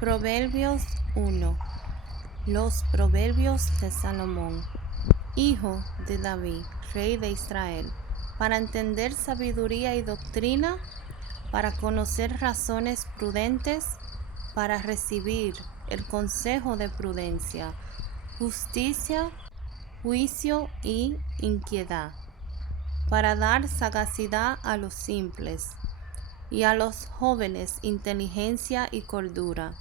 Proverbios 1. Los proverbios de Salomón, hijo de David, rey de Israel, para entender sabiduría y doctrina, para conocer razones prudentes, para recibir el consejo de prudencia, justicia, juicio y inquietud, para dar sagacidad a los simples y a los jóvenes inteligencia y cordura.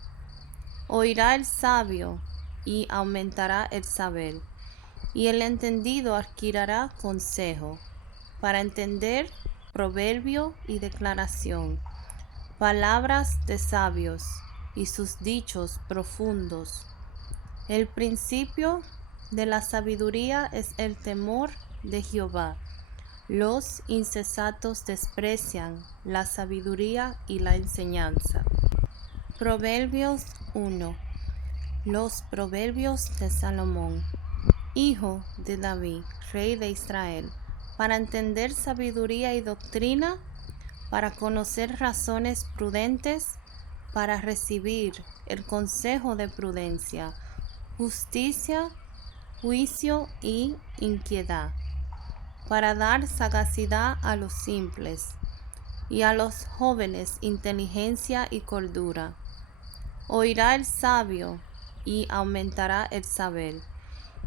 Oirá el sabio y aumentará el saber, y el entendido adquirirá consejo, para entender proverbio y declaración, palabras de sabios y sus dichos profundos. El principio de la sabiduría es el temor de Jehová. Los insensatos desprecian la sabiduría y la enseñanza. Proverbios 1. Los proverbios de Salomón, hijo de David, rey de Israel, para entender sabiduría y doctrina, para conocer razones prudentes, para recibir el consejo de prudencia, justicia, juicio y inquietud, para dar sagacidad a los simples y a los jóvenes inteligencia y cordura. Oirá el sabio y aumentará el saber,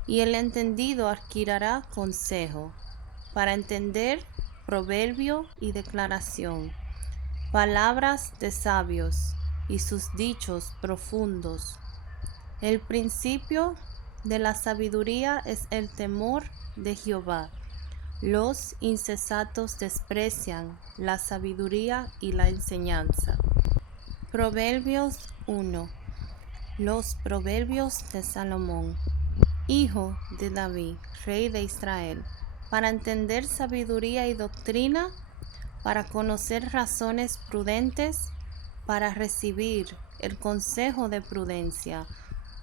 y el entendido adquirirá consejo, para entender proverbio y declaración, palabras de sabios y sus dichos profundos. El principio de la sabiduría es el temor de Jehová. Los insensatos desprecian la sabiduría y la enseñanza. Proverbios 1. Los proverbios de Salomón, hijo de David, rey de Israel, para entender sabiduría y doctrina, para conocer razones prudentes, para recibir el consejo de prudencia,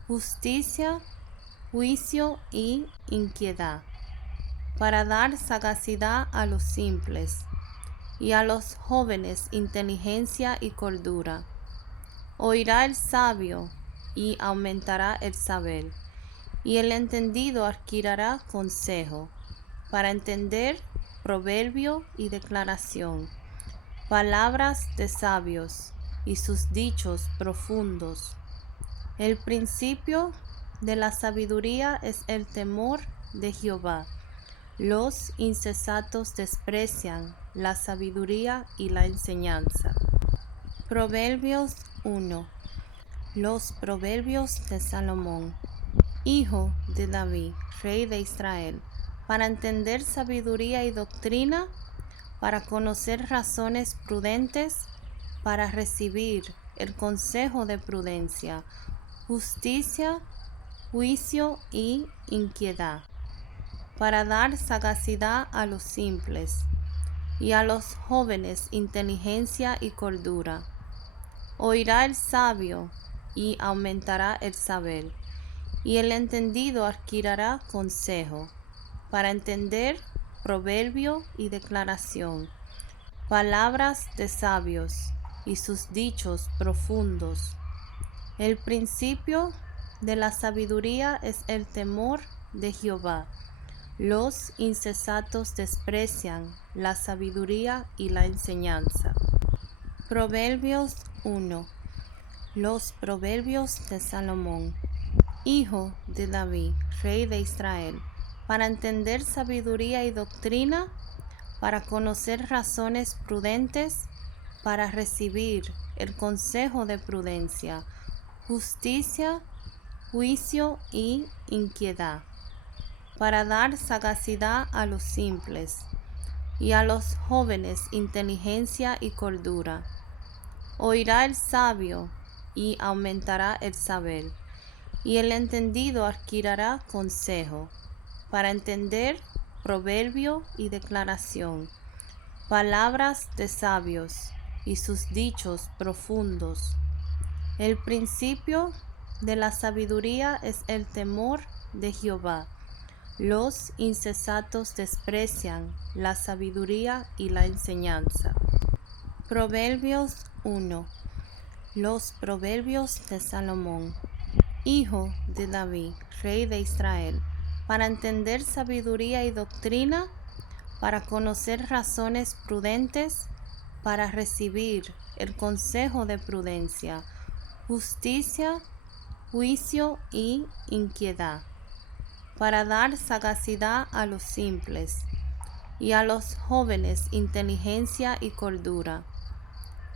justicia, juicio y inquietud, para dar sagacidad a los simples y a los jóvenes inteligencia y cordura. Oirá el sabio y aumentará el saber, y el entendido adquirirá consejo, para entender proverbio y declaración, palabras de sabios y sus dichos profundos. El principio de la sabiduría es el temor de Jehová. Los insensatos desprecian la sabiduría y la enseñanza. Proverbios 1. Los proverbios de Salomón, hijo de David, rey de Israel, para entender sabiduría y doctrina, para conocer razones prudentes, para recibir el consejo de prudencia, justicia, juicio y inquietud, para dar sagacidad a los simples y a los jóvenes inteligencia y cordura. Oirá el sabio y aumentará el saber, y el entendido adquirirá consejo, para entender proverbio y declaración, palabras de sabios y sus dichos profundos. El principio de la sabiduría es el temor de Jehová. Los insensatos desprecian la sabiduría y la enseñanza. Proverbios 1. Los proverbios de Salomón, hijo de David, rey de Israel, para entender sabiduría y doctrina, para conocer razones prudentes, para recibir el consejo de prudencia, justicia, juicio y inquietud, para dar sagacidad a los simples y a los jóvenes inteligencia y cordura. Oirá el sabio y aumentará el saber, y el entendido adquirirá consejo, para entender proverbio y declaración, palabras de sabios y sus dichos profundos. El principio de la sabiduría es el temor de Jehová. Los insensatos desprecian la sabiduría y la enseñanza. Proverbios 1. Los Proverbios de Salomón, hijo de David, rey de Israel, para entender sabiduría y doctrina, para conocer razones prudentes, para recibir el consejo de prudencia, justicia, juicio y inquietud, para dar sagacidad a los simples, y a los jóvenes inteligencia y cordura.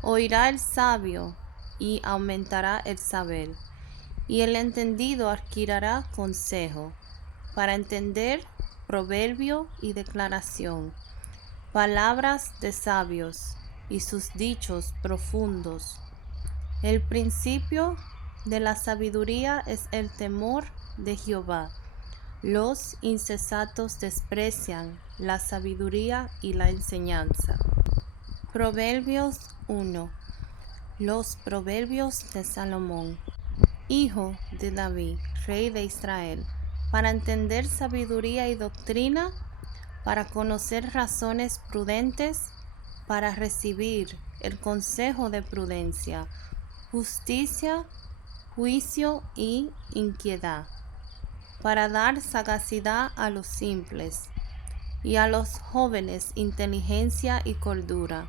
Oirá el sabio, y aumentará el saber, y el entendido adquirirá consejo, para entender proverbio y declaración, palabras de sabios, y sus dichos profundos. El principio de la sabiduría es el temor de Jehová. Los insensatos desprecian la sabiduría y la enseñanza. Proverbios 1. Los Proverbios de Salomón, hijo de David, rey de Israel, para entender sabiduría y doctrina, para conocer razones prudentes, para recibir el consejo de prudencia, justicia, juicio y inquietud, para dar sagacidad a los simples, y a los jóvenes inteligencia y cordura.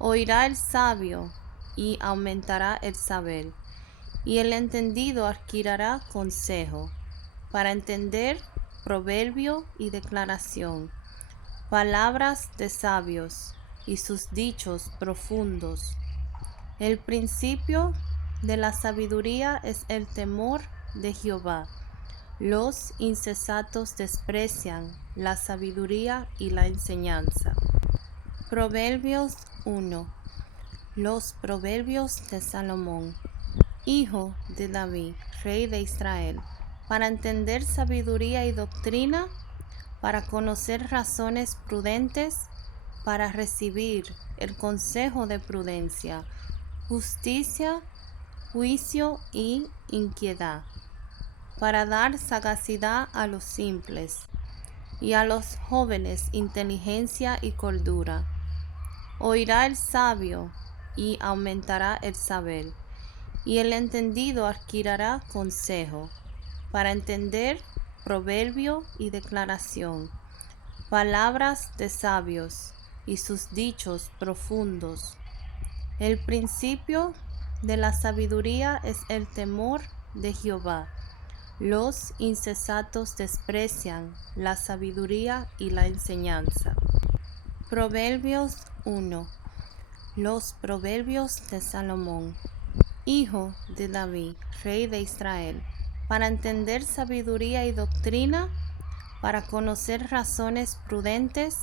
Oirá el sabio, y aumentará el saber, y el entendido adquirirá consejo, para entender proverbio y declaración, palabras de sabios, y sus dichos profundos. El principio de la sabiduría es el temor de Jehová. Los insensatos desprecian la sabiduría y la enseñanza. Proverbios 1. Los Proverbios de Salomón, hijo de David, rey de Israel, para entender sabiduría y doctrina, para conocer razones prudentes, para recibir el consejo de prudencia, justicia, juicio y inquietud, para dar sagacidad a los simples, y a los jóvenes inteligencia y cordura. Oirá el sabio, y aumentará el saber, y el entendido adquirirá consejo, para entender proverbio y declaración, palabras de sabios, y sus dichos profundos. El principio de la sabiduría es el temor de Jehová. Los insensatos desprecian la sabiduría y la enseñanza. Proverbios 1. Los Proverbios de Salomón, hijo de David, rey de Israel, para entender sabiduría y doctrina, para conocer razones prudentes,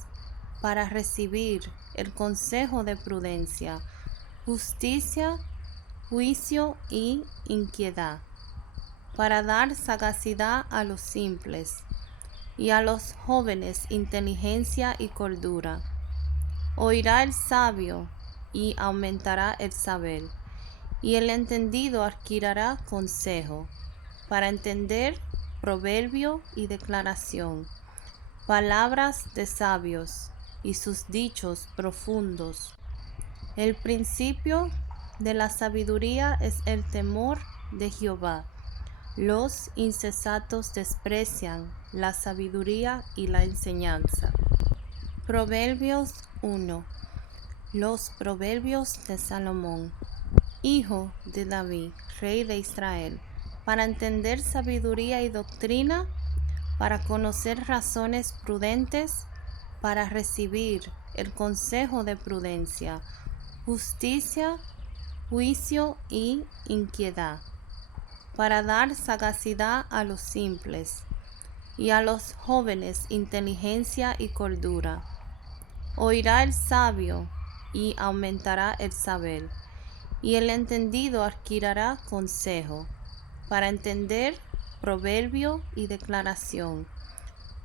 para recibir el consejo de prudencia, justicia, juicio y inquietud, para dar sagacidad a los simples, y a los jóvenes inteligencia y cordura. Oirá el sabio, y aumentará el saber, y el entendido adquirirá consejo, para entender proverbio y declaración, palabras de sabios, y sus dichos profundos. El principio de la sabiduría es el temor de Jehová. Los insensatos desprecian la sabiduría y la enseñanza. Proverbios 1. Los Proverbios de Salomón, hijo de David, rey de Israel, para entender sabiduría y doctrina, para conocer razones prudentes, para recibir el consejo de prudencia, justicia, juicio y inquietud, para dar sagacidad a los simples, y a los jóvenes inteligencia y cordura. Oirá el sabio, y aumentará el saber, y el entendido adquirirá consejo, para entender proverbio y declaración,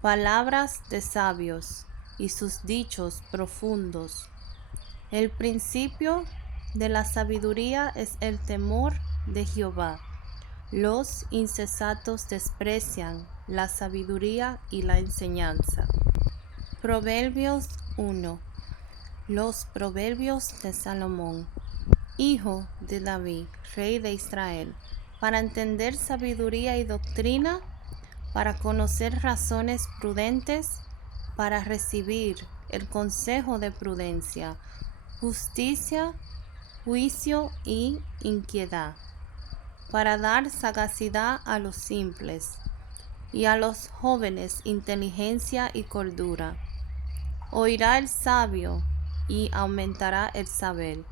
palabras de sabios, y sus dichos profundos. El principio de la sabiduría es el temor de Jehová. Los insensatos desprecian la sabiduría y la enseñanza. Proverbios 1. Los Proverbios de Salomón, hijo de David, rey de Israel, para entender sabiduría y doctrina, para conocer razones prudentes, para recibir el consejo de prudencia, justicia, juicio y inquietud, para dar sagacidad a los simples, y a los jóvenes inteligencia y cordura. Oirá el sabio y aumentará el saber,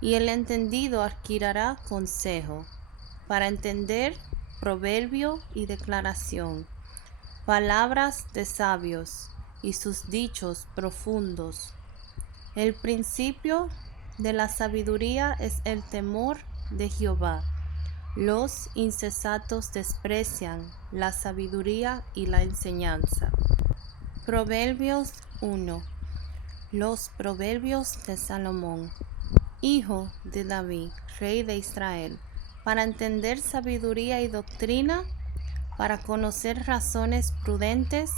y el entendido adquirirá consejo, para entender proverbio y declaración, palabras de sabios y sus dichos profundos. El principio de la sabiduría es el temor de Jehová. Los insensatos desprecian la sabiduría y la enseñanza. Proverbios 1. Los proverbios de Salomón, hijo de David, rey de Israel, para entender sabiduría y doctrina, para conocer razones prudentes,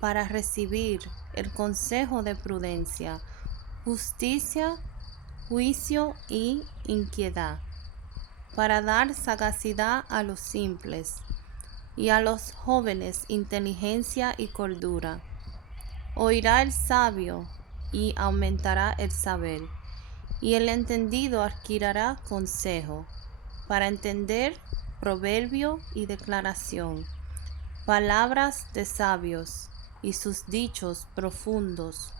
para recibir el consejo de prudencia, justicia, juicio y inquietud, para dar sagacidad a los simples, y a los jóvenes inteligencia y cordura. Oirá el sabio y aumentará el saber, y el entendido adquirirá consejo, para entender proverbio y declaración, palabras de sabios y sus dichos profundos.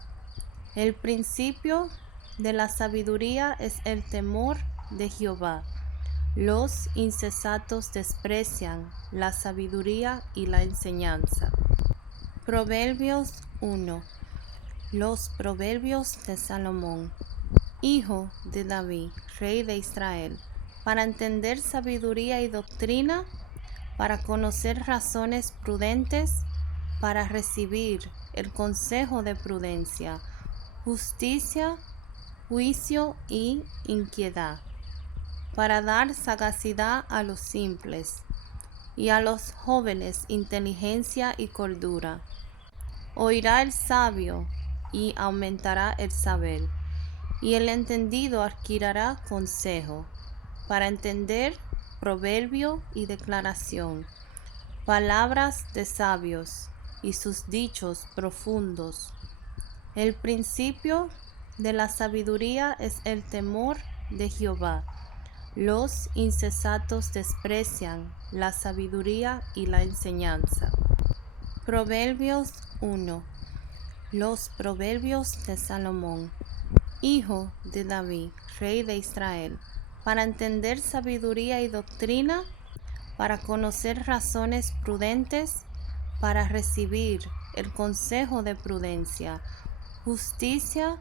El principio de la sabiduría es el temor de Jehová. Los insensatos desprecian la sabiduría y la enseñanza. Proverbios 1. Los proverbios de Salomón, hijo de David, rey de Israel, para entender sabiduría y doctrina, para conocer razones prudentes, para recibir el consejo de prudencia, justicia, juicio y inquietud, para dar sagacidad a los simples, y a los jóvenes inteligencia y cordura. Oirá el sabio y aumentará el saber, y el entendido adquirirá consejo, para entender proverbio y declaración, palabras de sabios y sus dichos profundos. El principio de la sabiduría es el temor de Jehová. Los insensatos desprecian la sabiduría y la enseñanza. Proverbios 1. Los proverbios de Salomón, hijo de David, rey de Israel, para entender sabiduría y doctrina, para conocer razones prudentes, para recibir el consejo de prudencia, justicia,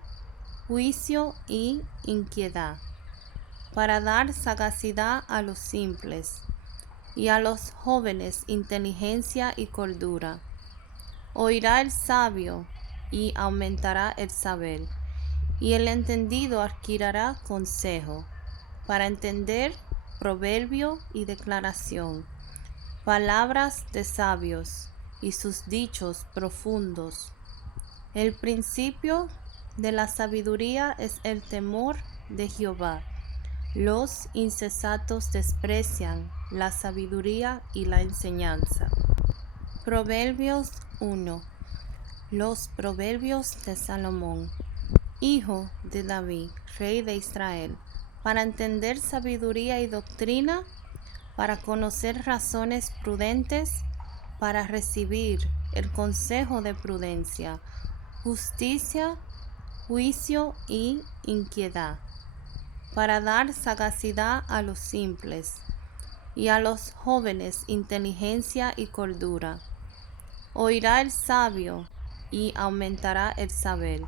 juicio y inquietud, para dar sagacidad a los simples, y a los jóvenes inteligencia y cordura. Oirá el sabio y aumentará el saber, y el entendido adquirirá consejo, para entender proverbio y declaración, palabras de sabios y sus dichos profundos. El principio de la sabiduría es el temor de Jehová. Los insensatos desprecian la sabiduría y la enseñanza. Proverbios 1. Los proverbios de Salomón, hijo de David, rey de Israel, para entender sabiduría y doctrina, para conocer razones prudentes, para recibir el consejo de prudencia, justicia, juicio y inquietud, para dar sagacidad a los simples, y a los jóvenes inteligencia y cordura. Oirá el sabio y aumentará el saber,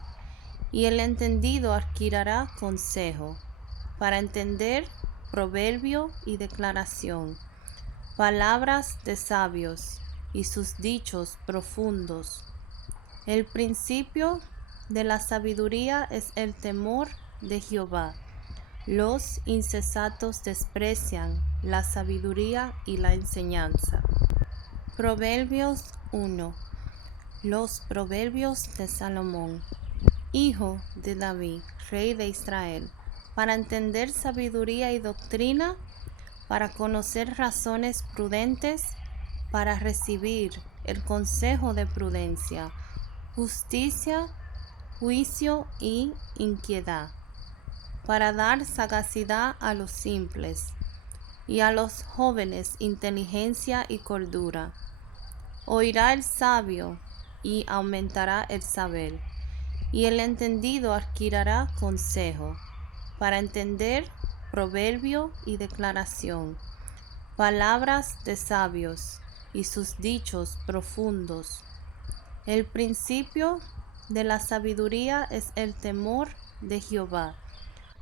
y el entendido adquirirá consejo, para entender proverbio y declaración, palabras de sabios y sus dichos profundos. El principio de la sabiduría es el temor de Jehová. Los insensatos desprecian la sabiduría y la enseñanza. Proverbios 1. Los proverbios de Salomón, hijo de David, rey de Israel, para entender sabiduría y doctrina, para conocer razones prudentes, para recibir el consejo de prudencia, justicia, juicio y inquietud, para dar sagacidad a los simples, y a los jóvenes inteligencia y cordura. Oirá el sabio, y aumentará el saber, y el entendido adquirirá consejo, para entender proverbio y declaración, palabras de sabios y sus dichos profundos. El principio de la sabiduría es el temor de Jehová.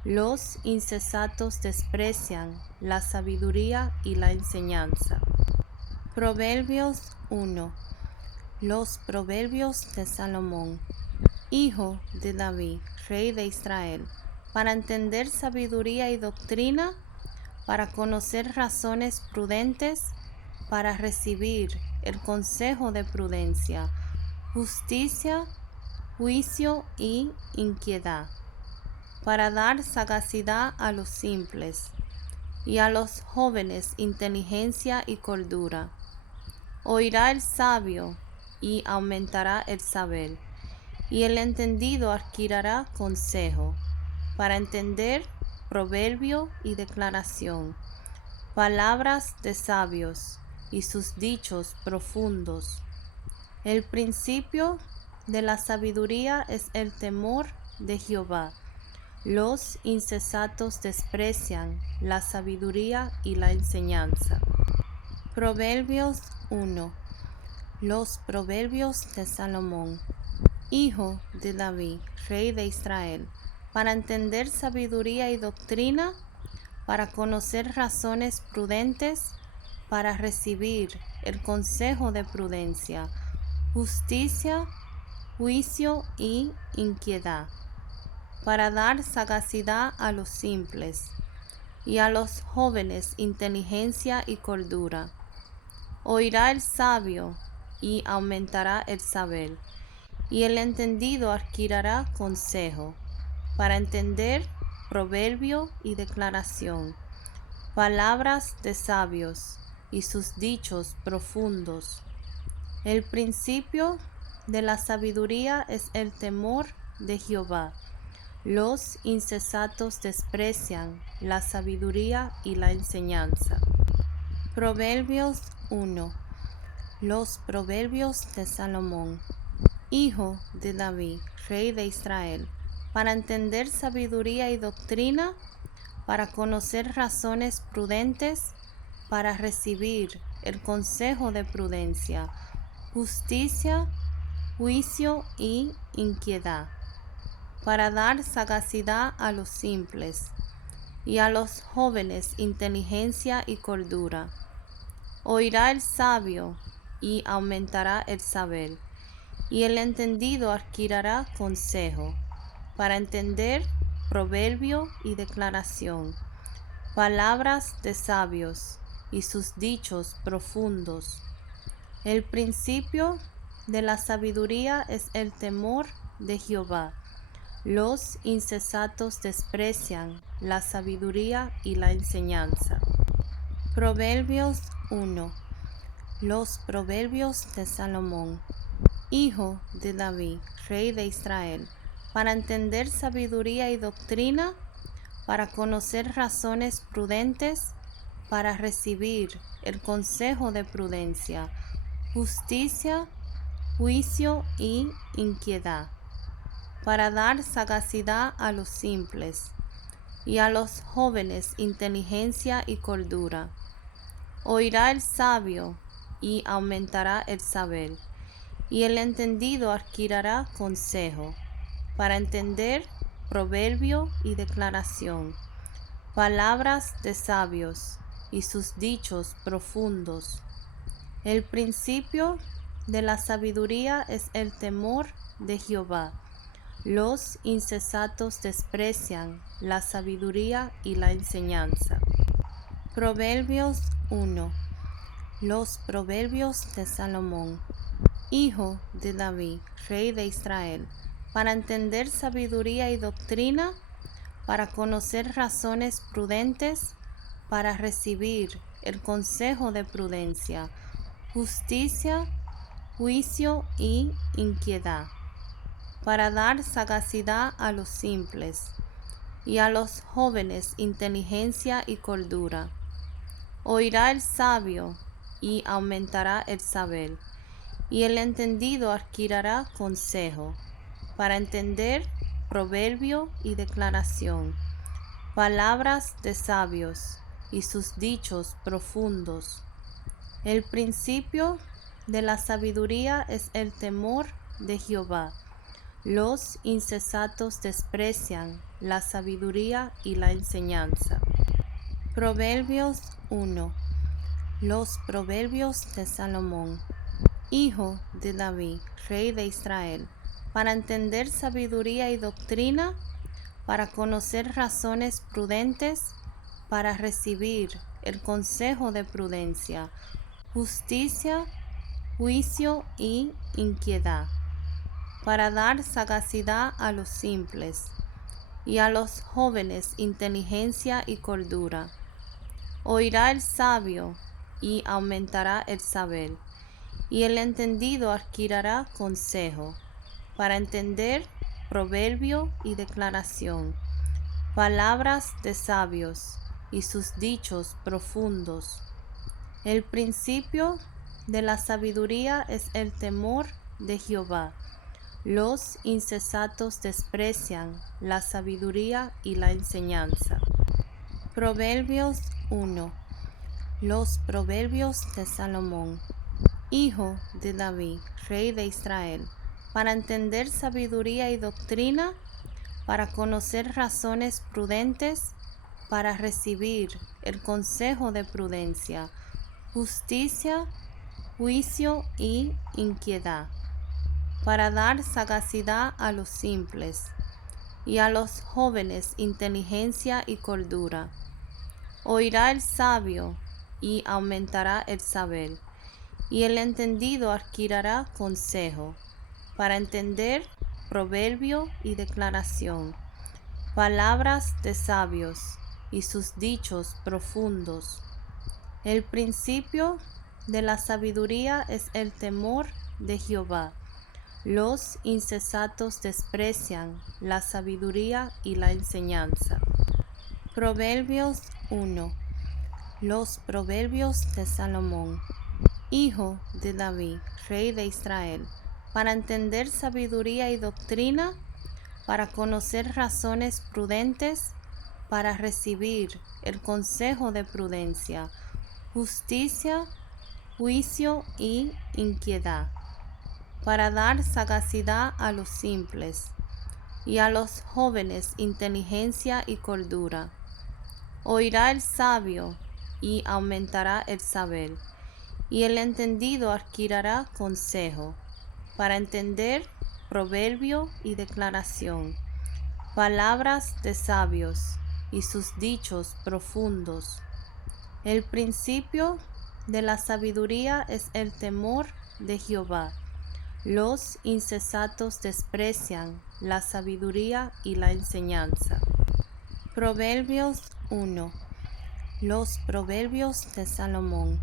Los insensatos desprecian la sabiduría y la enseñanza. Proverbios 1. Los proverbios de Salomón, hijo de David, rey de Israel, para entender sabiduría y doctrina, para conocer razones prudentes, para recibir el consejo de prudencia, justicia, juicio y inquietud, para dar sagacidad a los simples, y a los jóvenes inteligencia y cordura. Oirá el sabio, y aumentará el saber, y el entendido adquirirá consejo, para entender proverbio y declaración, palabras de sabios y sus dichos profundos. El principio de la sabiduría es el temor de Jehová. Los insensatos desprecian la sabiduría y la enseñanza. Proverbios 1. Los proverbios de Salomón, hijo de David, rey de Israel, para entender sabiduría y doctrina, para conocer razones prudentes, para recibir el consejo de prudencia, justicia, juicio y inquietud, para dar sagacidad a los simples, y a los jóvenes inteligencia y cordura. Oirá el sabio, y aumentará el saber, y el entendido adquirirá consejo, para entender proverbio y declaración, palabras de sabios y sus dichos profundos. El principio de la sabiduría es el temor de Jehová. Los insensatos desprecian la sabiduría y la enseñanza. Proverbios 1. Los proverbios de Salomón, hijo de David, rey de Israel, para entender sabiduría y doctrina, para conocer razones prudentes, para recibir el consejo de prudencia, justicia, juicio y inquietud, para dar sagacidad a los simples, y a los jóvenes inteligencia y cordura. Oirá el sabio, y aumentará el saber, y el entendido adquirirá consejo, para entender proverbio y declaración, palabras de sabios y sus dichos profundos. El principio de la sabiduría es el temor de Jehová. Los insensatos desprecian la sabiduría y la enseñanza. Proverbios 1. Los proverbios de Salomón, hijo de David, rey de Israel, para entender sabiduría y doctrina, para conocer razones prudentes, para recibir el consejo de prudencia, justicia, juicio y inquietud, para dar sagacidad a los simples, y a los jóvenes inteligencia y cordura. Oirá el sabio, y aumentará el saber, y el entendido adquirirá consejo, para entender proverbio y declaración, palabras de sabios y sus dichos profundos. El principio de la sabiduría es el temor de Jehová. Los insensatos desprecian la sabiduría y la enseñanza. Proverbios 1. Los proverbios de Salomón, hijo de David, rey de Israel, para entender sabiduría y doctrina, para conocer razones prudentes, para recibir el consejo de prudencia, justicia, juicio y inquietud, para dar sagacidad a los simples, y a los jóvenes inteligencia y cordura. Oirá el sabio, y aumentará el saber, y el entendido adquirirá consejo, para entender proverbio y declaración, palabras de sabios y sus dichos profundos. El principio de la sabiduría es el temor de Jehová. Los insensatos desprecian la sabiduría y la enseñanza. Proverbios 1. Los proverbios de Salomón, hijo de David, rey de Israel, para entender sabiduría y doctrina, para conocer razones prudentes, para recibir el consejo de prudencia, justicia, juicio y inquietud, para dar sagacidad a los simples, y a los jóvenes inteligencia y cordura. Oirá el sabio, y aumentará el saber, y el entendido adquirirá consejo, para entender proverbio y declaración, palabras de sabios y sus dichos profundos. El principio de la sabiduría es el temor de Jehová. Los insensatos desprecian la sabiduría y la enseñanza. Proverbios 1. Los proverbios de Salomón, hijo de David, rey de Israel, para entender sabiduría y doctrina, para conocer razones prudentes, para recibir el consejo de prudencia, justicia, juicio y inquietud, para dar sagacidad a los simples, y a los jóvenes inteligencia y cordura. Oirá el sabio, y aumentará el saber, y el entendido adquirirá consejo, para entender proverbio y declaración, palabras de sabios y sus dichos profundos. El principio de la sabiduría es el temor de Jehová. Los insensatos desprecian la sabiduría y la enseñanza. Proverbios 1. Los proverbios de Salomón, hijo de David, rey de Israel, para entender sabiduría y doctrina, para conocer razones prudentes, para recibir el consejo de prudencia, justicia, juicio y inquietud, para dar sagacidad a los simples, y a los jóvenes inteligencia y cordura. Oirá el sabio, y aumentará el saber, y el entendido adquirirá consejo, para entender proverbio y declaración, palabras de sabios y sus dichos profundos. El principio de la sabiduría es el temor de Jehová. Los insensatos desprecian la sabiduría y la enseñanza. Proverbios 1. Los proverbios de Salomón,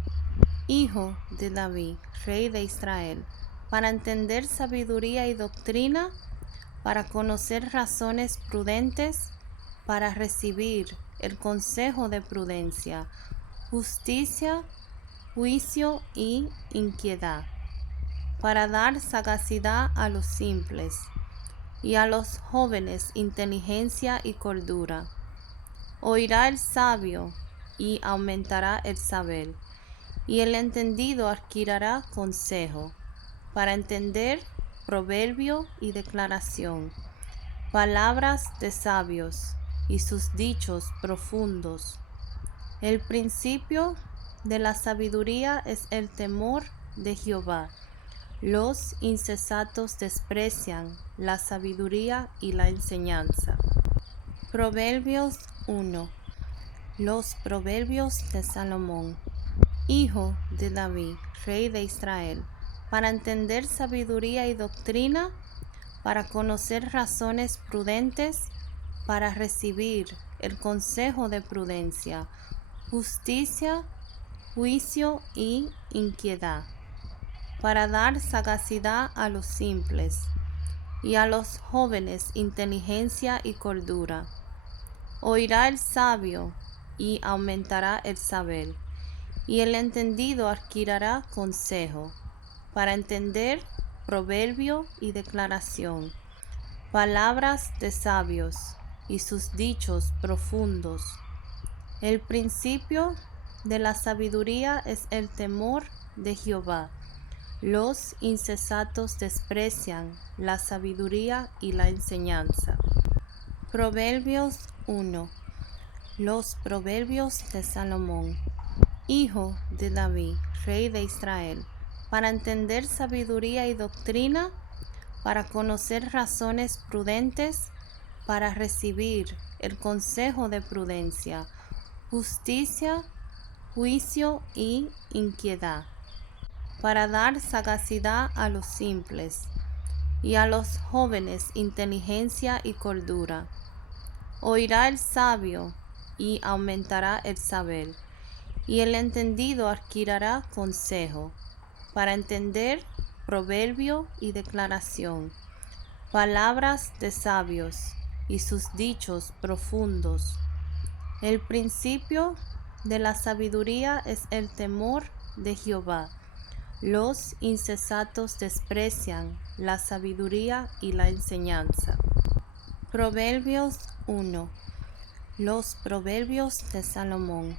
hijo de David, rey de Israel, para entender sabiduría y doctrina, para conocer razones prudentes, para recibir el consejo de prudencia, justicia, juicio y inquietud, para dar sagacidad a los simples, y a los jóvenes inteligencia y cordura. Oirá el sabio, y aumentará el saber, y el entendido adquirirá consejo, para entender proverbio y declaración, palabras de sabios y sus dichos profundos. El principio de la sabiduría es el temor de Jehová. Los insensatos desprecian la sabiduría y la enseñanza. Proverbios 1. Los proverbios de Salomón, hijo de David, rey de Israel, para entender sabiduría y doctrina, para conocer razones prudentes, para recibir el consejo de prudencia, justicia, juicio y inquietud, para dar sagacidad a los simples, y a los jóvenes inteligencia y cordura. Oirá el sabio, y aumentará el saber, y el entendido adquirirá consejo, para entender proverbio y declaración, palabras de sabios, y sus dichos profundos. El principio de la sabiduría es el temor de Jehová. Los insensatos desprecian la sabiduría y la enseñanza. Proverbios 1. Los proverbios de Salomón, hijo de David, rey de Israel, para entender sabiduría y doctrina, para conocer razones prudentes, para recibir el consejo de prudencia, justicia, juicio y inquietud, para dar sagacidad a los simples, y a los jóvenes inteligencia y cordura. Oirá el sabio, y aumentará el saber, y el entendido adquirirá consejo, para entender proverbio y declaración, palabras de sabios, y sus dichos profundos. El principio de la sabiduría es el temor de Jehová. Los insensatos desprecian la sabiduría y la enseñanza. Proverbios 1. Los proverbios de Salomón,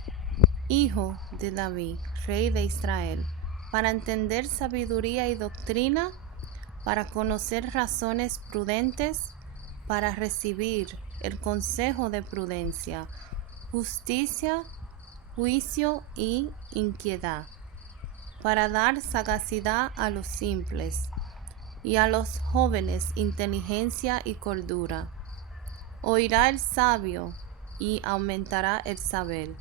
hijo de David, rey de Israel, para entender sabiduría y doctrina, para conocer razones prudentes, para recibir el consejo de prudencia, justicia, juicio y inquietud, para dar sagacidad a los simples, y a los jóvenes inteligencia y cordura. Oirá el sabio, y aumentará el saber,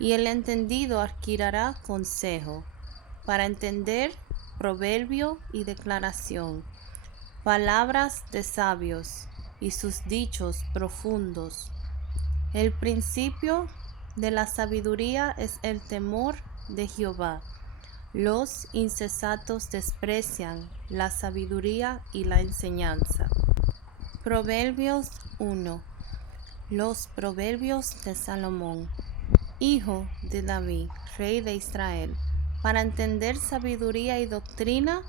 y el entendido adquirirá consejo, para entender proverbio y declaración, palabras de sabios, y sus dichos profundos. El principio de la sabiduría es el temor de Jehová. Los insensatos desprecian la sabiduría y la enseñanza. Proverbios 1. Los proverbios de Salomón, hijo de David, rey de Israel, para entender sabiduría y doctrina,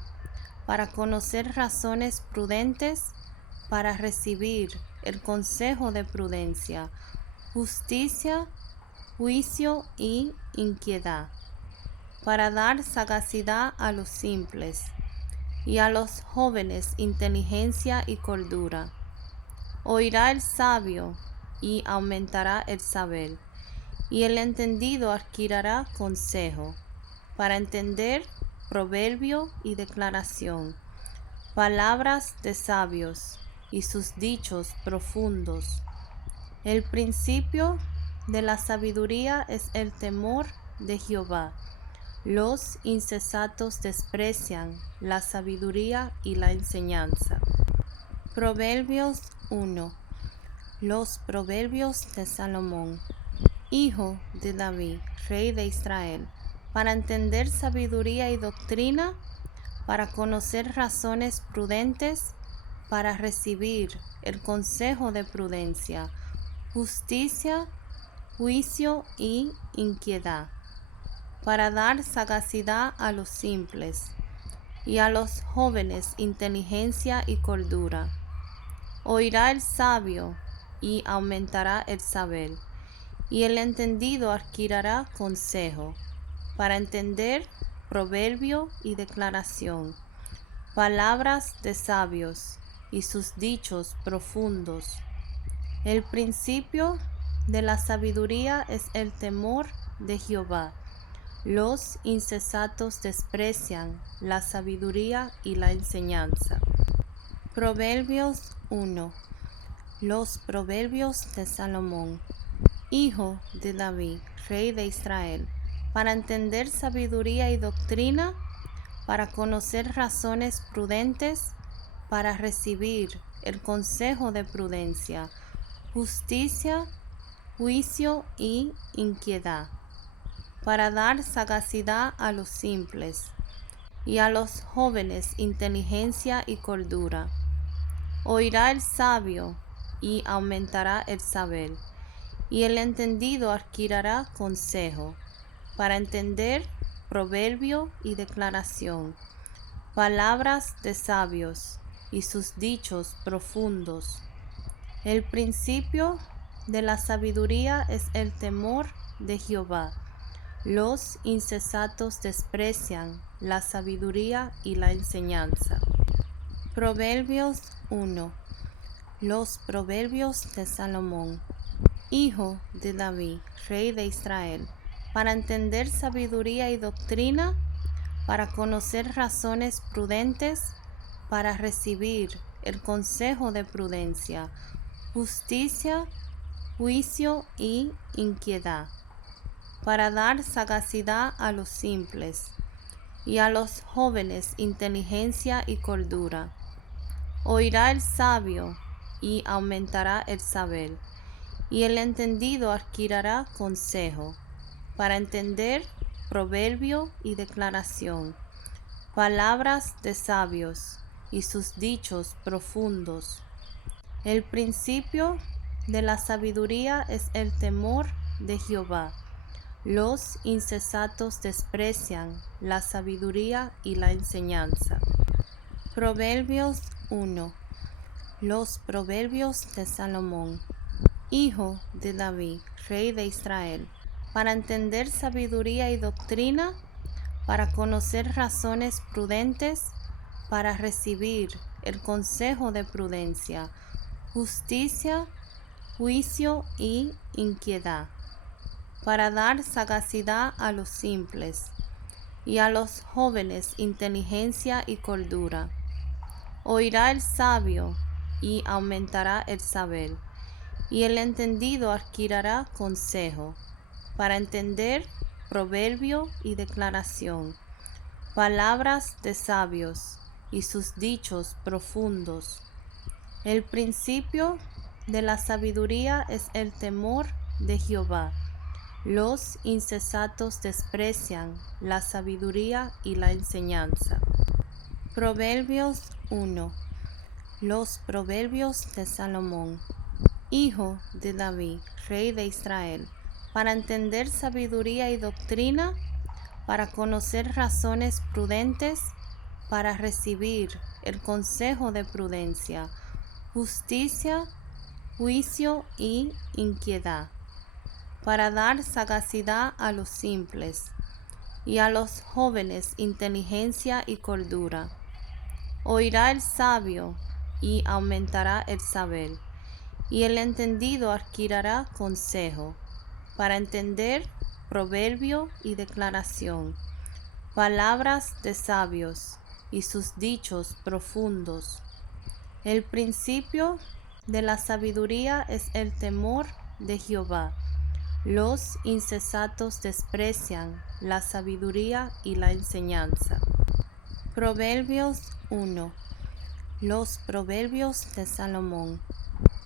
para conocer razones prudentes, para recibir el consejo de prudencia, justicia, juicio y inquietud, para dar sagacidad a los simples, y a los jóvenes inteligencia y cordura. Oirá el sabio, y aumentará el saber, y el entendido adquirirá consejo, para entender proverbio y declaración, palabras de sabios, y sus dichos profundos. El principio de la sabiduría es el temor de Jehová. Los insensatos desprecian la sabiduría y la enseñanza. Proverbios 1. Los proverbios de Salomón, hijo de David, rey de Israel, para entender sabiduría y doctrina, para conocer razones prudentes, para recibir el consejo de prudencia, justicia, juicio y inquietud, para dar sagacidad a los simples, y a los jóvenes inteligencia y cordura. Oirá el sabio, y aumentará el saber, y el entendido adquirirá consejo, para entender proverbio y declaración, palabras de sabios, y sus dichos profundos. El principio de la sabiduría es el temor de Jehová. Los insensatos desprecian la sabiduría y la enseñanza. Proverbios 1. Los proverbios de Salomón, hijo de David, rey de Israel, para entender sabiduría y doctrina, para conocer razones prudentes, para recibir el consejo de prudencia, justicia, juicio y inquietud, para dar sagacidad a los simples, y a los jóvenes inteligencia y cordura. Oirá el sabio, y aumentará el saber, y el entendido adquirirá consejo, para entender proverbio y declaración, palabras de sabios, y sus dichos profundos. El principio de la sabiduría es el temor de Jehová. Los insensatos desprecian la sabiduría y la enseñanza. Proverbios 1. Los proverbios de Salomón, hijo de David, rey de Israel, para entender sabiduría y doctrina, para conocer razones prudentes, para recibir el consejo de prudencia, justicia, juicio y inquietud, para dar sagacidad a los simples, y a los jóvenes inteligencia y cordura. Oirá el sabio, y aumentará el saber, y el entendido adquirirá consejo, para entender proverbio y declaración, palabras de sabios, y sus dichos profundos. El principio de la sabiduría es el temor de Jehová. Los insensatos desprecian la sabiduría y la enseñanza. Proverbios 1. Los proverbios de Salomón, hijo de David, rey de Israel, para entender sabiduría y doctrina, para conocer razones prudentes, para recibir el consejo de prudencia, justicia, juicio y inquietud, para dar sagacidad a los simples, y a los jóvenes inteligencia y cordura. Oirá el sabio, y aumentará el saber, y el entendido adquirirá consejo, para entender proverbio y declaración, palabras de sabios, y sus dichos profundos. El principio de la sabiduría es el temor de Jehová. Los insensatos desprecian la sabiduría y la enseñanza. Proverbios 1. Los proverbios de Salomón, hijo de David, rey de Israel, para entender sabiduría y doctrina, para conocer razones prudentes, para recibir el consejo de prudencia, justicia, juicio y inquietud, para dar sagacidad a los simples, y a los jóvenes inteligencia y cordura. Oirá el sabio, y aumentará el saber, y el entendido adquirirá consejo, para entender proverbio y declaración, palabras de sabios, y sus dichos profundos. El principio de la sabiduría es el temor de Jehová. Los insensatos desprecian la sabiduría y la enseñanza. Proverbios 1. Los proverbios de Salomón,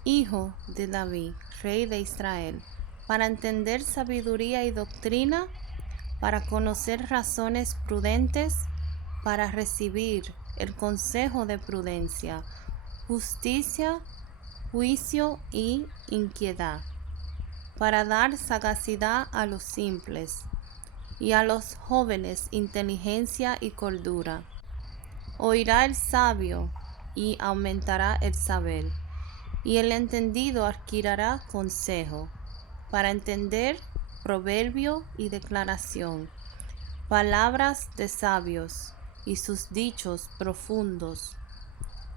hijo de David, rey de Israel, para entender sabiduría y doctrina, para conocer razones prudentes, para recibir el consejo de prudencia, justicia, juicio y inquietud, para dar sagacidad a los simples, y a los jóvenes inteligencia y cordura. Oirá el sabio, y aumentará el saber, y el entendido adquirirá consejo, para entender proverbio y declaración, palabras de sabios, y sus dichos profundos.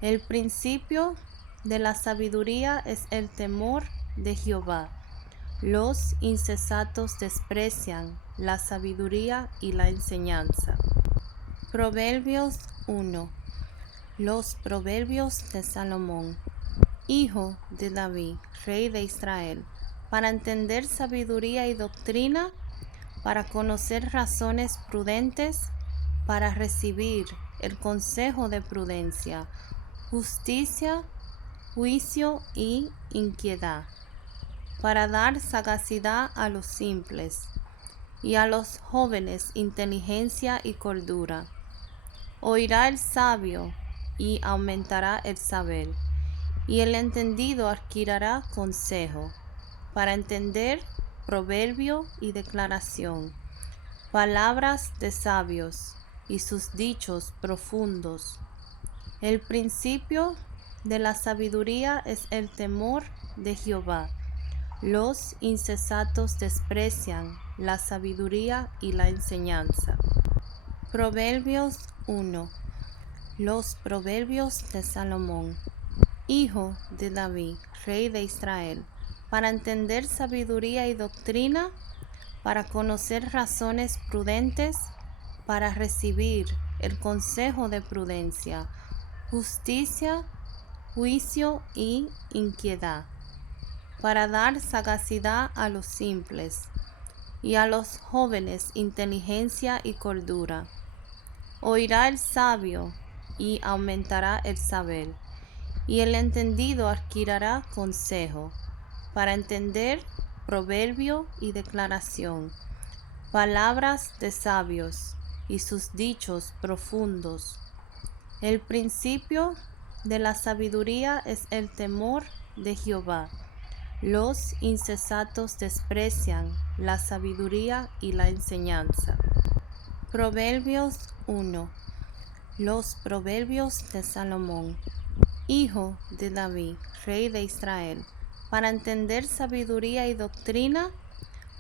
El principio de la sabiduría es el temor de Jehová. Los insensatos desprecian la sabiduría y la enseñanza. Proverbios 1. Los proverbios de Salomón, hijo de David, rey de Israel, para entender sabiduría y doctrina, para conocer razones prudentes, para recibir el consejo de prudencia, justicia, juicio y inquietud, para dar sagacidad a los simples, y a los jóvenes inteligencia y cordura. Oirá el sabio, y aumentará el saber, y el entendido adquirirá consejo, para entender proverbio y declaración, palabras de sabios, y sus dichos profundos. El principio de la sabiduría es el temor de Jehová. Los insensatos desprecian la sabiduría y la enseñanza. Proverbios 1. Los proverbios de Salomón, hijo de David, rey de Israel, para entender sabiduría y doctrina, para conocer razones prudentes, para recibir el consejo de prudencia, justicia, juicio y inquietud, para dar sagacidad a los simples, y a los jóvenes inteligencia y cordura. Oirá el sabio, y aumentará el saber, y el entendido adquirirá consejo, para entender proverbio y declaración, palabras de sabios, y sus dichos profundos. El principio de la sabiduría es el temor de Jehová. Los insensatos desprecian la sabiduría y la enseñanza. Proverbios 1. Los proverbios de Salomón, hijo de David, rey de Israel, para entender sabiduría y doctrina,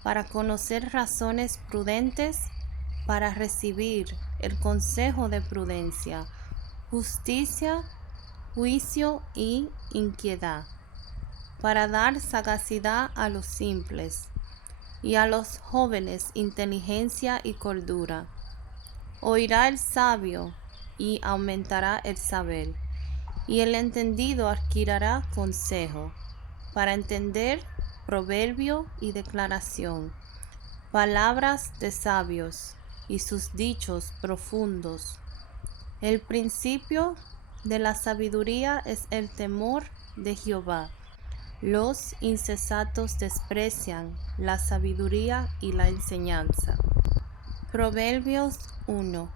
para conocer razones prudentes, para recibir el consejo de prudencia, justicia, juicio y inquietud, para dar sagacidad a los simples, y a los jóvenes inteligencia y cordura. Oirá el sabio, y aumentará el saber, y el entendido adquirirá consejo, para entender proverbio y declaración, palabras de sabios, y sus dichos profundos. El principio de la sabiduría es el temor de Jehová. Los insensatos desprecian la sabiduría y la enseñanza. Proverbios 1.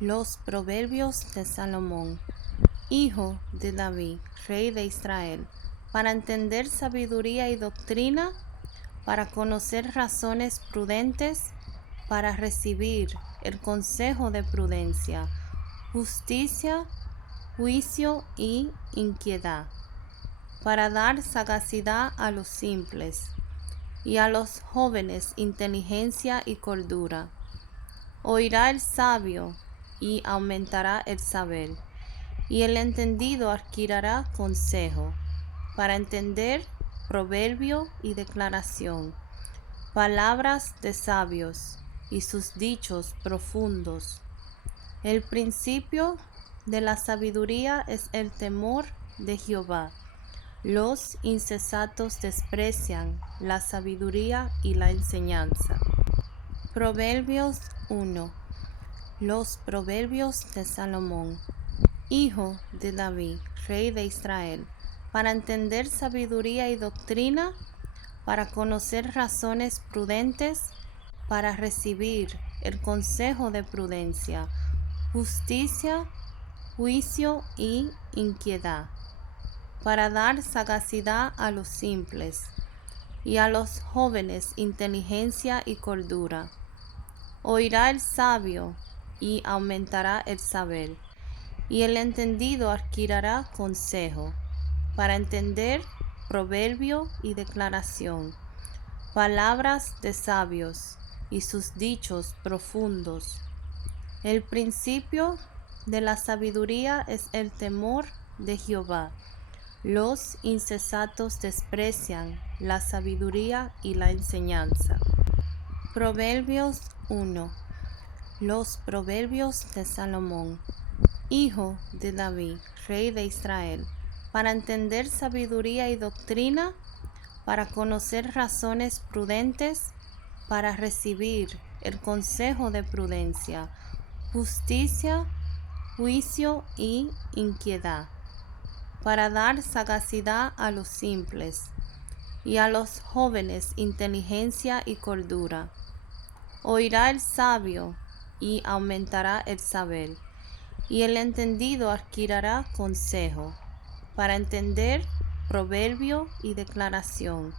Los proverbios de Salomón, hijo de David, rey de Israel, para entender sabiduría y doctrina, para conocer razones prudentes, para recibir el consejo de prudencia, justicia, juicio y inquietud, para dar sagacidad a los simples, y a los jóvenes inteligencia y cordura. Oirá el sabio, y aumentará el saber, y el entendido adquirirá consejo, para entender proverbio y declaración, palabras de sabios, y sus dichos profundos. El principio de la sabiduría es el temor de Jehová. Los insensatos desprecian la sabiduría y la enseñanza. Proverbios 1. Los proverbios de Salomón, hijo de David, rey de Israel, para entender sabiduría y doctrina, para conocer razones prudentes, para recibir el consejo de prudencia, justicia, juicio y inquietud, para dar sagacidad a los simples, y a los jóvenes inteligencia y cordura. Oirá el sabio, y aumentará el saber, y el entendido adquirirá consejo, para entender proverbio y declaración, palabras de sabios, y sus dichos profundos. El principio de la sabiduría es el temor de Jehová. Los insensatos desprecian la sabiduría y la enseñanza. Proverbios 1. Los proverbios de Salomón, hijo de David, rey de Israel, para entender sabiduría y doctrina, para conocer razones prudentes, para recibir el consejo de prudencia, justicia, juicio y inquietud, para dar sagacidad a los simples, y a los jóvenes inteligencia y cordura. Oirá el sabio y aumentará el saber, y el entendido adquirirá consejo, para entender proverbio y declaración,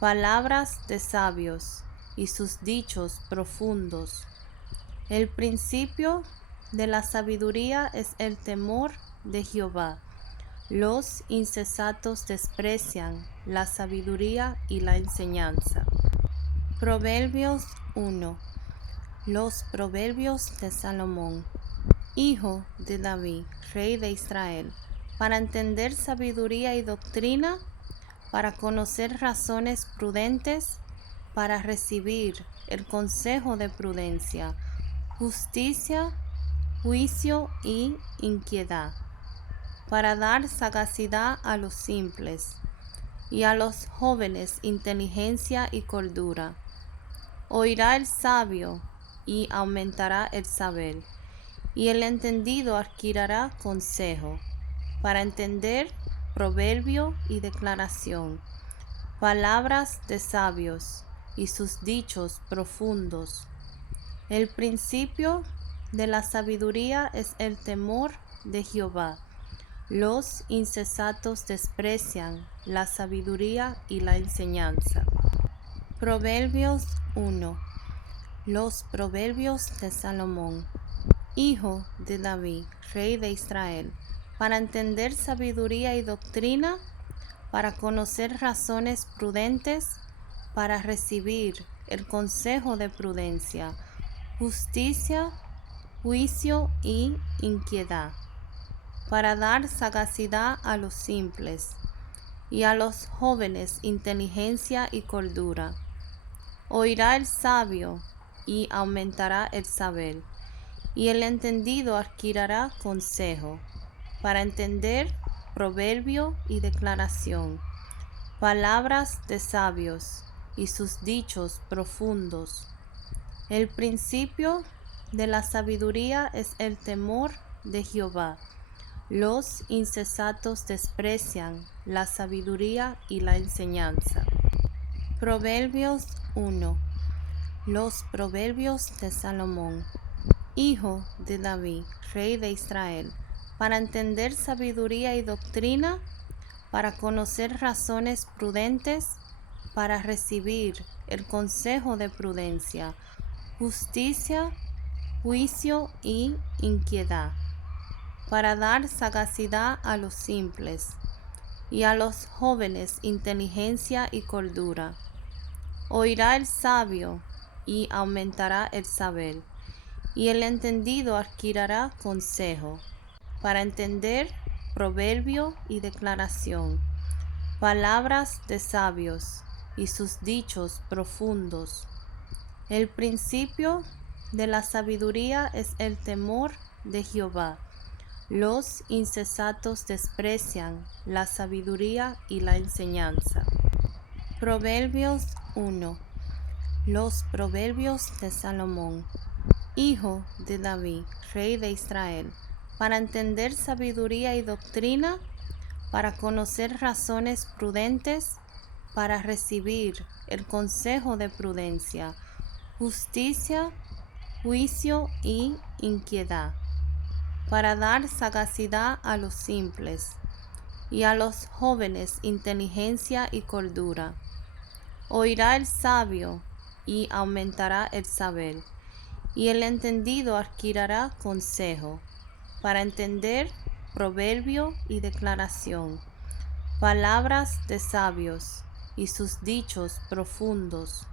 palabras de sabios y sus dichos profundos. El principio de la sabiduría es el temor de Jehová. Los insensatos desprecian la sabiduría y la enseñanza. Proverbios 1. Los proverbios de Salomón, hijo de David, rey de Israel, para entender sabiduría y doctrina, para conocer razones prudentes, para recibir el consejo de prudencia, justicia, juicio y inquietud, para dar sagacidad a los simples, y a los jóvenes inteligencia y cordura. Oirá el sabio y aumentará el saber, y el entendido adquirirá consejo, para entender proverbio y declaración, palabras de sabios y sus dichos profundos. El principio de la sabiduría es el temor de Jehová. Los insensatos desprecian la sabiduría y la enseñanza. Proverbios 1. Los proverbios de Salomón, hijo de David, rey de Israel, para entender sabiduría y doctrina, para conocer razones prudentes, para recibir el consejo de prudencia, justicia, juicio y inquietud, para dar sagacidad a los simples, y a los jóvenes inteligencia y cordura. Oirá el sabio y aumentará el saber, y el entendido adquirirá consejo, para entender proverbio y declaración, palabras de sabios y sus dichos profundos. El principio de la sabiduría es el temor de Jehová. Los insensatos desprecian la sabiduría y la enseñanza. Proverbios 1. Los proverbios de Salomón, hijo de David, rey de Israel, para entender sabiduría y doctrina, para conocer razones prudentes, para recibir el consejo de prudencia, justicia, juicio y inquietud, para dar sagacidad a los simples, y a los jóvenes inteligencia y cordura. Oirá el sabio y aumentará el saber, y el entendido adquirirá consejo, para entender proverbio y declaración, palabras de sabios y sus dichos profundos. El principio de la sabiduría es el temor de Jehová. Los insensatos desprecian la sabiduría y la enseñanza. Proverbios 1. Los proverbios de Salomón, hijo de David, rey de Israel, para entender sabiduría y doctrina, para conocer razones prudentes, para recibir el consejo de prudencia, justicia, juicio y inquietud, para dar sagacidad a los simples, y a los jóvenes inteligencia y cordura. Oirá el sabio y aumentará el saber, y el entendido adquirirá consejo, para entender proverbio y declaración, palabras de sabios y sus dichos profundos.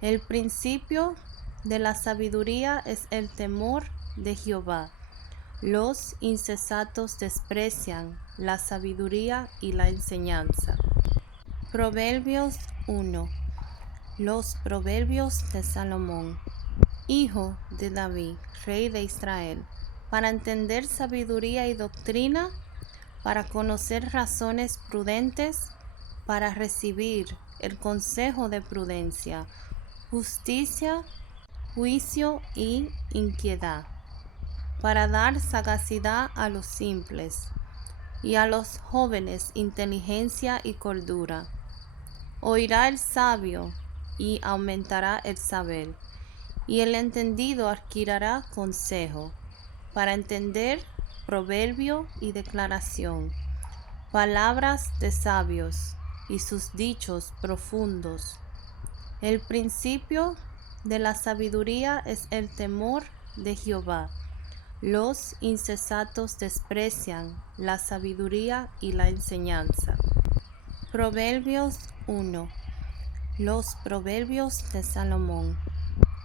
El principio de la sabiduría es el temor de Jehová. Los insensatos desprecian la sabiduría y la enseñanza. Proverbios 1. Los proverbios de Salomón, hijo de David, rey de Israel, para entender sabiduría y doctrina, para conocer razones prudentes, para recibir el consejo de prudencia, justicia, juicio y inquietud, para dar sagacidad a los simples, y a los jóvenes inteligencia y cordura. Oirá el sabio y aumentará el saber, y el entendido adquirirá consejo, para entender proverbio y declaración, palabras de sabios y sus dichos profundos. El principio de la sabiduría es el temor de Jehová. Los insensatos desprecian la sabiduría y la enseñanza. Proverbios 1. Los proverbios de Salomón,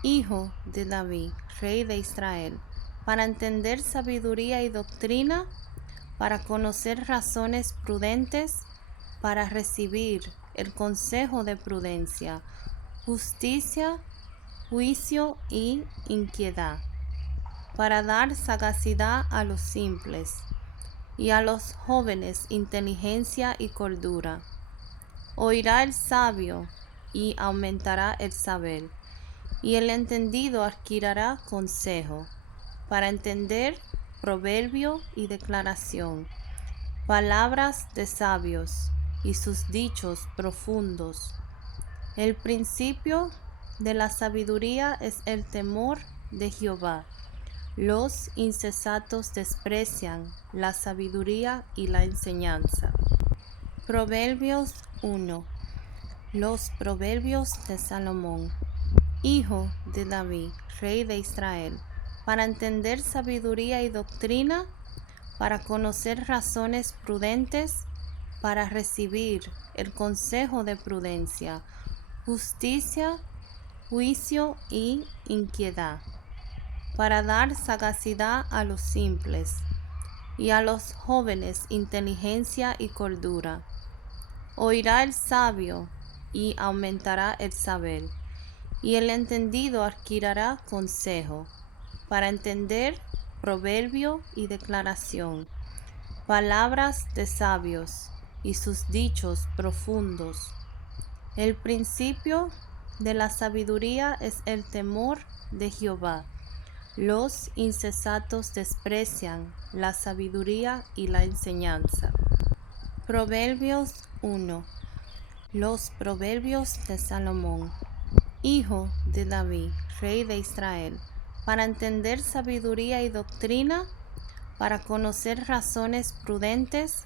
hijo de David, rey de Israel, para entender sabiduría y doctrina, para conocer razones prudentes, para recibir el consejo de prudencia, justicia, juicio y inquietud, para dar sagacidad a los simples, y a los jóvenes inteligencia y cordura. Oirá el sabio y aumentará el saber, y el entendido adquirirá consejo, para entender proverbio y declaración, palabras de sabios y sus dichos profundos. El principio de la sabiduría es el temor de Jehová. Los insensatos desprecian la sabiduría y la enseñanza. Proverbios 1. Los proverbios de Salomón, hijo de David, rey de Israel, para entender sabiduría y doctrina, para conocer razones prudentes, para recibir el consejo de prudencia, justicia, juicio y inquietud, para dar sagacidad a los simples, y a los jóvenes inteligencia y cordura. Oirá el sabio y aumentará el saber, y el entendido adquirirá consejo, para entender proverbio y declaración, palabras de sabios y sus dichos profundos. El principio de la sabiduría es el temor de Jehová. Los insensatos desprecian la sabiduría y la enseñanza. Proverbios 1. Los proverbios de Salomón, hijo de David, rey de Israel, para entender sabiduría y doctrina, para conocer razones prudentes,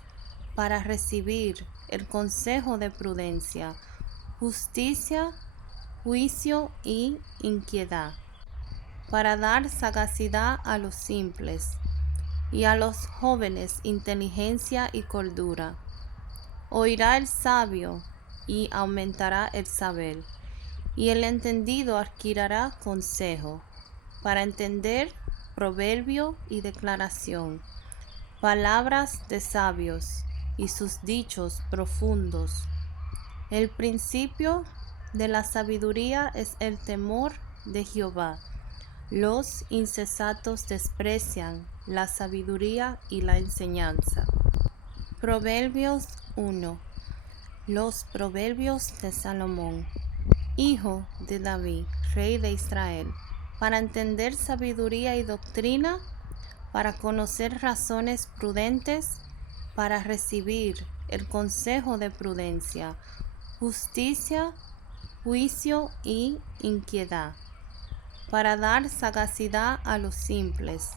para recibir el consejo de prudencia, justicia, juicio y inquietud, para dar sagacidad a los simples, y a los jóvenes inteligencia y cordura. Oirá el sabio y aumentará el saber, y el entendido adquirirá consejo, para entender proverbio y declaración, palabras de sabios y sus dichos profundos. El principio de la sabiduría es el temor de Jehová. Los insensatos desprecian la sabiduría y la enseñanza. Proverbios 1. Los proverbios de Salomón, hijo de David, rey de Israel, para entender sabiduría y doctrina, para conocer razones prudentes, para recibir el consejo de prudencia, justicia, juicio y inquietud, para dar sagacidad a los simples,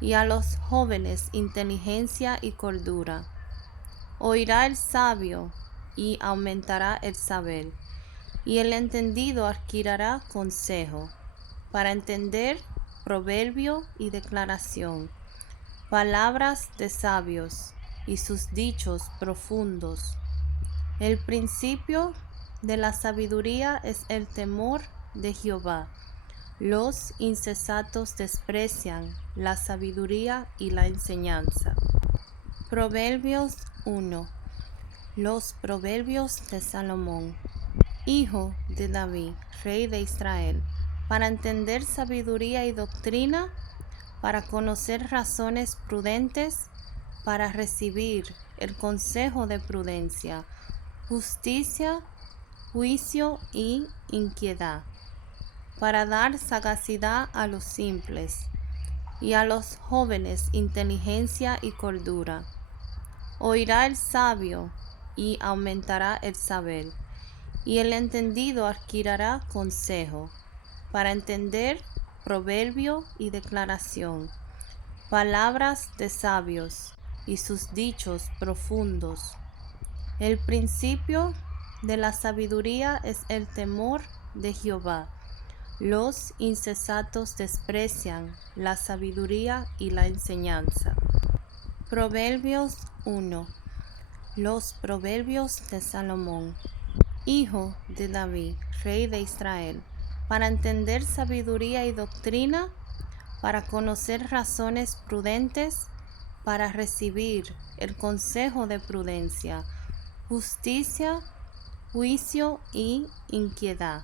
y a los jóvenes inteligencia y cordura. Oirá el sabio y aumentará el saber, y el entendido adquirirá consejo, para entender proverbio y declaración, palabras de sabios y sus dichos profundos. El principio de la sabiduría es el temor de Jehová. Los insensatos desprecian la sabiduría y la enseñanza. Proverbios 1. Los proverbios de Salomón, hijo de David, rey de Israel, para entender sabiduría y doctrina, para conocer razones prudentes, para recibir el consejo de prudencia, justicia, juicio y inquietud, para dar sagacidad a los simples, y a los jóvenes inteligencia y cordura. Oirá el sabio y aumentará el saber, y el entendido adquirirá consejo, para entender proverbio y declaración, palabras de sabios y sus dichos profundos. El principio de la sabiduría es el temor de Jehová. Los insensatos desprecian la sabiduría y la enseñanza. Proverbios 1. Los proverbios de Salomón, hijo de David, rey de Israel, para entender sabiduría y doctrina, para conocer razones prudentes, para recibir el consejo de prudencia, justicia, juicio y inquietud,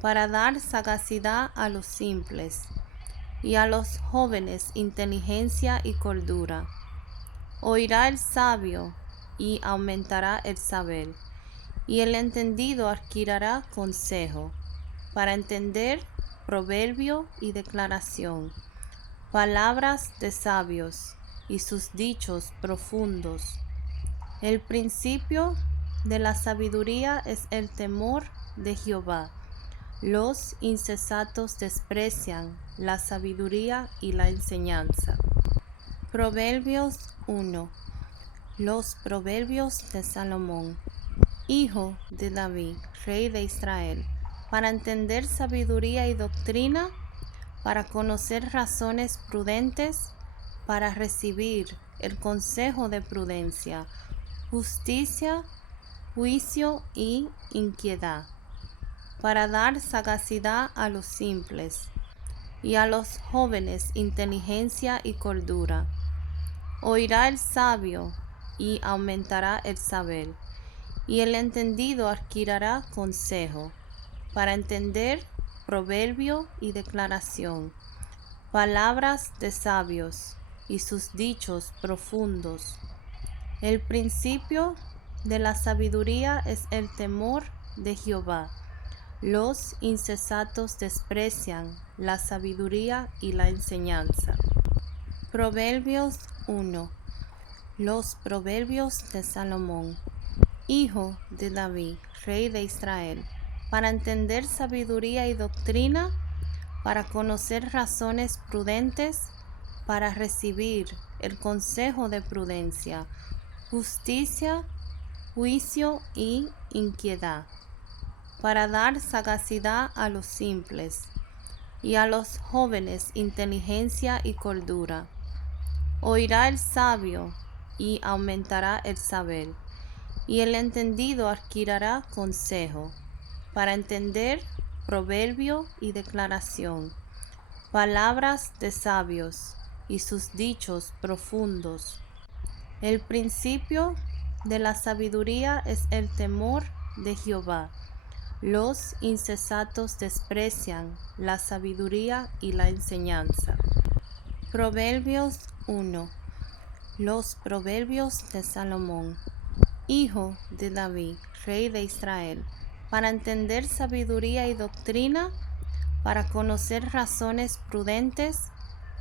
para dar sagacidad a los simples, y a los jóvenes inteligencia y cordura. Oirá el sabio, y aumentará el saber, y el entendido adquirirá consejo, para entender proverbio y declaración, palabras de sabios y sus dichos profundos. El principio de la sabiduría es el temor de Jehová. Los insensatos desprecian la sabiduría y la enseñanza. Proverbios 1. Los proverbios de Salomón, hijo de David, rey de Israel, para entender sabiduría y doctrina, para conocer razones prudentes, para recibir el consejo de prudencia, justicia, juicio y inquietud, para dar sagacidad a los simples, y a los jóvenes inteligencia y cordura. Oirá el sabio, y aumentará el saber, y el entendido adquirirá consejo, para entender proverbio y declaración, palabras de sabios y sus dichos profundos. El principio de la sabiduría es el temor de Jehová. Los insensatos desprecian la sabiduría y la enseñanza. Proverbios 1. Los proverbios de Salomón, hijo de David, rey de Israel, para entender sabiduría y doctrina, para conocer razones prudentes, para recibir el consejo de prudencia, justicia, juicio y inquietud, para dar sagacidad a los simples, y a los jóvenes inteligencia y cordura. Oirá el sabio, y aumentará el saber, y el entendido adquirirá consejo, para entender proverbio y declaración, palabras de sabios y sus dichos profundos. El principio de la sabiduría es el temor de Jehová. Los insensatos desprecian la sabiduría y la enseñanza. Proverbios 1. Los proverbios de Salomón, hijo de David, rey de Israel, para entender sabiduría y doctrina, para conocer razones prudentes,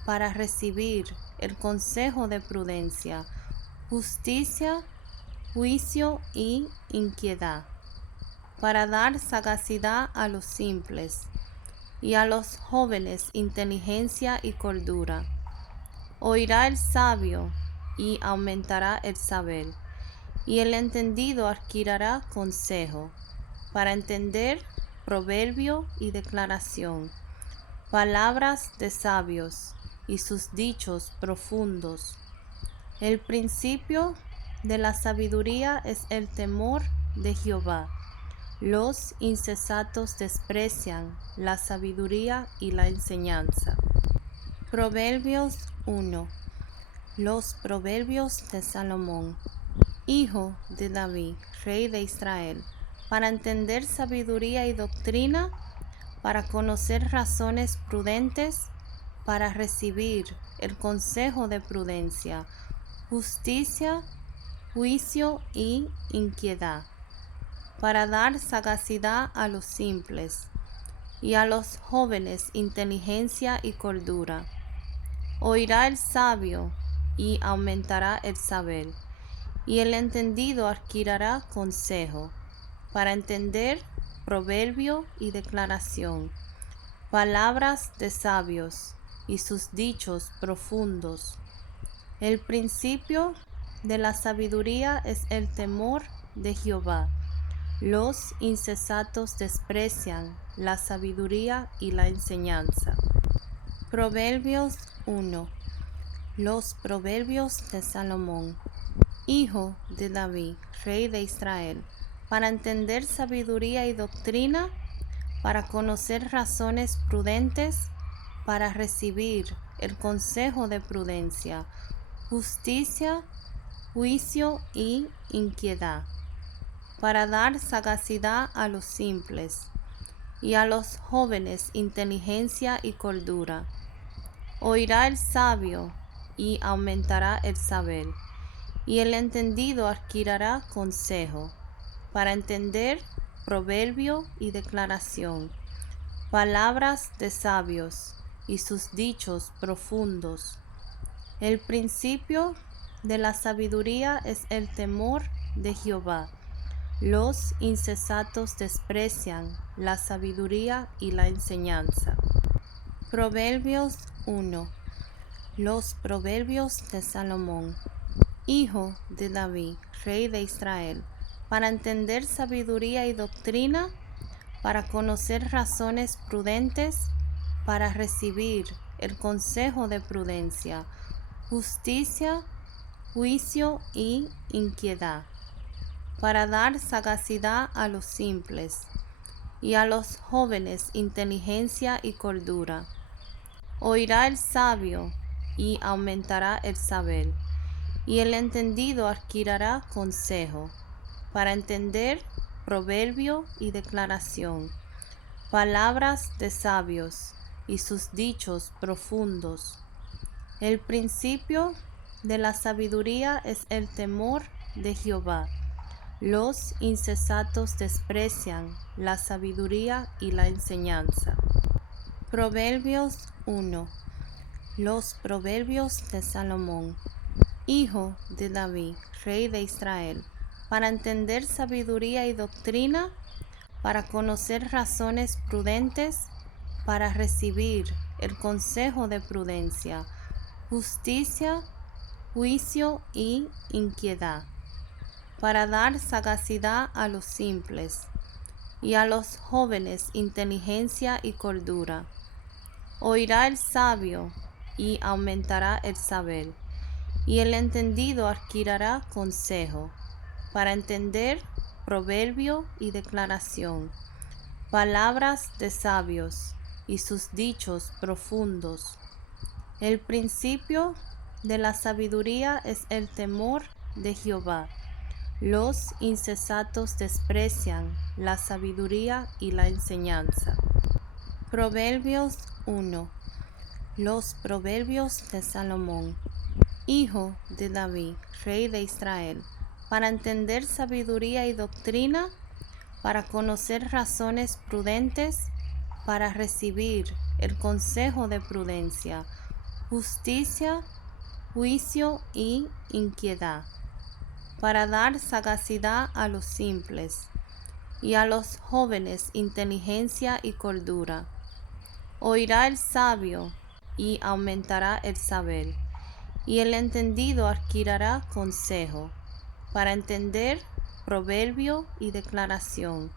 para recibir el consejo de prudencia, justicia, juicio y inquietud, para dar sagacidad a los simples, y a los jóvenes inteligencia y cordura. Oirá el sabio, y aumentará el saber, y el entendido adquirirá consejo, para entender proverbio y declaración, palabras de sabios y sus dichos profundos. El principio de la sabiduría es el temor de Jehová. Los insensatos desprecian la sabiduría y la enseñanza. Proverbios 1. Los proverbios de Salomón, hijo de David, rey de Israel, para entender sabiduría y doctrina, para conocer razones prudentes, para recibir el consejo de prudencia, justicia, juicio y inquietud, para dar sagacidad a los simples, y a los jóvenes inteligencia y cordura. Oirá el sabio, y aumentará el saber, y el entendido adquirirá consejo, para entender proverbio y declaración, palabras de sabios y sus dichos profundos. El principio de la sabiduría es el temor de Jehová. Los insensatos desprecian la sabiduría y la enseñanza. Proverbios 1. Los proverbios de Salomón, hijo de David, rey de Israel, para entender sabiduría y doctrina, para conocer razones prudentes, para recibir el consejo de prudencia, justicia, juicio y inquietud, para dar sagacidad a los simples, y a los jóvenes inteligencia y cordura. Oirá el sabio, y aumentará el saber, y el entendido adquirirá consejo, para entender proverbio y declaración, palabras de sabios y sus dichos profundos. El principio de la sabiduría es el temor de Jehová. Los insensatos desprecian la sabiduría y la enseñanza. Proverbios 1. Los proverbios de Salomón, hijo de David, rey de Israel, para entender sabiduría y doctrina, para conocer razones prudentes, para recibir el consejo de prudencia, justicia, juicio y inquietud, para dar sagacidad a los simples, y a los jóvenes inteligencia y cordura. Oirá el sabio, y aumentará el saber, y el entendido adquirirá consejo, para entender proverbio y declaración, palabras de sabios y sus dichos profundos. El principio de la sabiduría es el temor de Jehová. Los insensatos desprecian la sabiduría y la enseñanza. Proverbios 1. Los proverbios de Salomón, hijo de David, rey de Israel, para entender sabiduría y doctrina, para conocer razones prudentes, para recibir el consejo de prudencia, justicia, juicio y inquietud, para dar sagacidad a los simples, y a los jóvenes inteligencia y cordura. Oirá el sabio, y aumentará el saber, y el entendido adquirirá consejo, para entender proverbio y declaración, palabras de sabios y sus dichos profundos. El principio de la sabiduría es el temor de Jehová. Los insensatos desprecian la sabiduría y la enseñanza. Proverbios 1. Los proverbios de Salomón, hijo de David, rey de Israel, para entender sabiduría y doctrina, para conocer razones prudentes, para recibir el consejo de prudencia, justicia, juicio y inquietud, para dar sagacidad a los simples, y a los jóvenes inteligencia y cordura. Oirá el sabio, y aumentará el saber, y el entendido adquirirá consejo, para entender proverbio y declaración,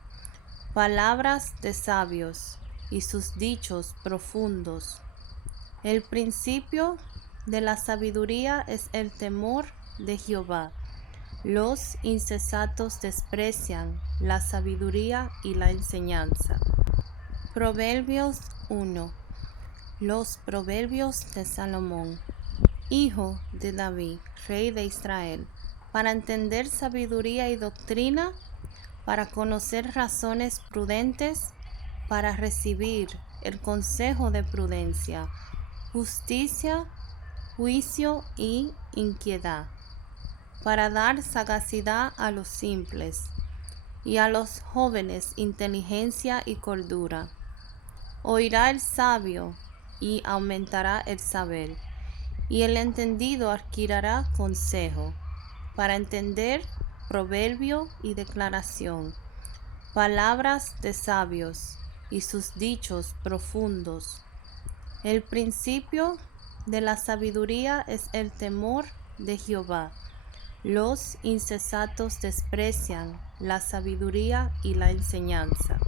palabras de sabios y sus dichos profundos. El principio de la sabiduría es el temor de Jehová. Los insensatos desprecian la sabiduría y la enseñanza. Proverbios 1. Los proverbios de Salomón, hijo de David, rey de Israel, para entender sabiduría y doctrina, para conocer razones prudentes, para recibir el consejo de prudencia, justicia, juicio y inquietud, para dar sagacidad a los simples, y a los jóvenes inteligencia y cordura. Oirá el sabio, y aumentará el saber, y el entendido adquirirá consejo, para entender proverbio y declaración, Palabras de sabios y sus dichos profundos. El principio de la sabiduría es el temor de Jehová. Los insensatos desprecian la sabiduría y la enseñanza.